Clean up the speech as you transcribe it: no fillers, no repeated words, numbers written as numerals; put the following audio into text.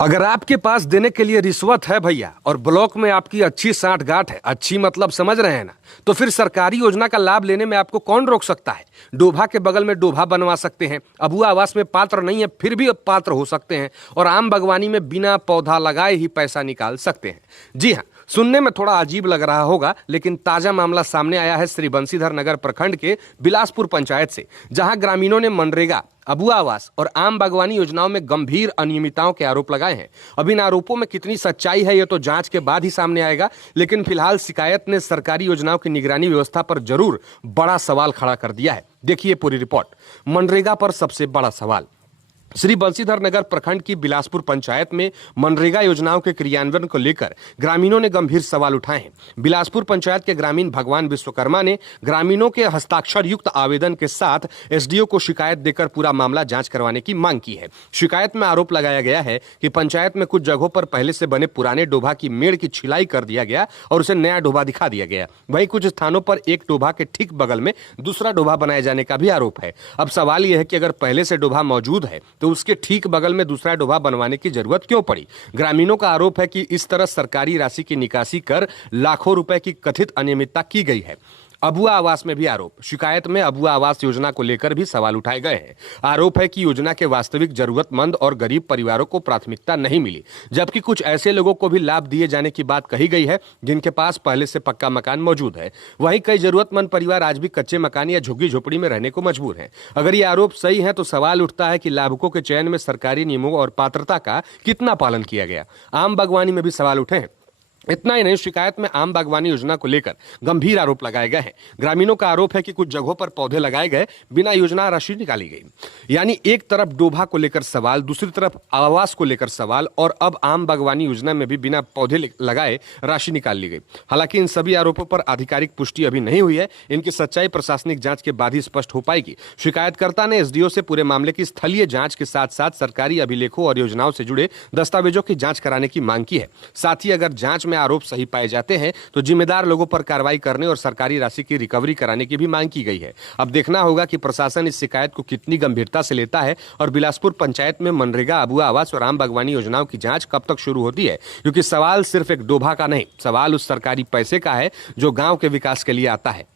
अगर आपके पास देने के लिए रिश्वत है भैया और ब्लॉक में आपकी अच्छी सांठगांठ है, अच्छी मतलब समझ रहे हैं ना, तो फिर सरकारी योजना का लाभ लेने में आपको कौन रोक सकता है। डोभा के बगल में डोभा बनवा सकते हैं, अबुआ आवास में पात्र नहीं है फिर भी अब पात्र हो सकते हैं, और आम बागवानी में बिना पौधा लगाए ही पैसा निकाल सकते हैं। जी हाँ, सुनने में थोड़ा अजीब लग रहा होगा, लेकिन ताजा मामला सामने आया है श्री बंशीधर नगर प्रखंड के बिलासपुर पंचायत से, जहां ग्रामीणों ने मनरेगा, अबुआ आवास और आम बागवानी योजनाओं में गंभीर अनियमितताओं के आरोप लगाए हैं। अब इन आरोपों में कितनी सच्चाई है, यह तो जांच के बाद ही सामने आएगा, लेकिन फिलहाल शिकायत ने सरकारी योजनाओं की निगरानी व्यवस्था पर जरूर बड़ा सवाल खड़ा कर दिया है। देखिए पूरी रिपोर्ट। मनरेगा पर सबसे बड़ा सवाल। श्री बंशीधर नगर प्रखंड की बिलासपुर पंचायत में मनरेगा योजनाओं के क्रियान्वयन को लेकर ग्रामीणों ने गंभीर सवाल उठाए हैं। बिलासपुर पंचायत के ग्रामीण भगवान विश्वकर्मा ने ग्रामीणों के हस्ताक्षर युक्त आवेदन के साथ एसडीओ को शिकायत देकर पूरा मामला जांच करवाने की मांग की है। शिकायत में आरोप लगाया गया है कि पंचायत में कुछ जगहों पर पहले से बने पुराने डोभा की मेड़ की छिलाई कर दिया गया और उसे नया डोभा दिखा दिया गया। वहीं कुछ स्थानों पर एक डोभा के ठीक बगल में दूसरा डोभा बनाए जाने का भी आरोप है। अब सवाल यह है कि अगर पहले से डोभा मौजूद है तो उसके ठीक बगल में दूसरा डोभा बनवाने की जरूरत क्यों पड़ी। ग्रामीणों का आरोप है कि इस तरह सरकारी राशि की निकासी कर लाखों रुपए की कथित अनियमितता की गई है। अबुआ आवास में भी आरोप। शिकायत में अबुआ आवास योजना को लेकर भी सवाल उठाए गए हैं। आरोप है कि योजना के वास्तविक जरूरतमंद और गरीब परिवारों को प्राथमिकता नहीं मिली, जबकि कुछ ऐसे लोगों को भी लाभ दिए जाने की बात कही गई है जिनके पास पहले से पक्का मकान मौजूद है। वहीं कई जरूरतमंद परिवार आज भी कच्चे मकान या झुग्गी झोपड़ी में रहने को मजबूर हैं। अगर ये आरोप सही है तो सवाल उठता है कि लाभुकों के चयन में सरकारी नियमों और पात्रता का कितना पालन किया गया। आम बागवानी में भी सवाल उठे हैं। इतना ही नहीं, शिकायत में आम बागवानी योजना को लेकर गंभीर आरोप लगाए गए हैं। ग्रामीणों का आरोप है कि कुछ जगहों पर पौधे लगाए गए, बिना योजना राशि निकाली गई। यानी एक तरफ डोभा को लेकर सवाल, दूसरी तरफ आवास को लेकर सवाल, और अब आम बागवानी योजना में भी बिना पौधे लगाए राशि निकाल ली गई। हालांकि इन सभी आरोपों पर आधिकारिक पुष्टि अभी नहीं हुई है। इनकी सच्चाई प्रशासनिक जांच के बाद ही स्पष्ट हो पाएगी। शिकायतकर्ता ने एसडीओ से पूरे मामले की स्थलीय जांच के साथ साथ सरकारी अभिलेखों और योजनाओं से जुड़े दस्तावेजों की जांच कराने की मांग की है। साथ ही अगर जांच में आरोप सही पाए जाते हैं तो जिम्मेदार लोगों पर कार्रवाई करने और सरकारी राशि की रिकवरी कराने की भी मांग की गई है। अब देखना होगा कि प्रशासन इस शिकायत को कितनी गंभीरता से लेता है और बिलासपुर पंचायत में मनरेगा, अबुआ आवास और आम बागवानी योजनाओं की जांच कब तक शुरू होती है, क्योंकि सवाल सिर्फ एक डोभा का नहीं, सवाल उस सरकारी पैसे का है जो गांव के विकास के लिए आता है।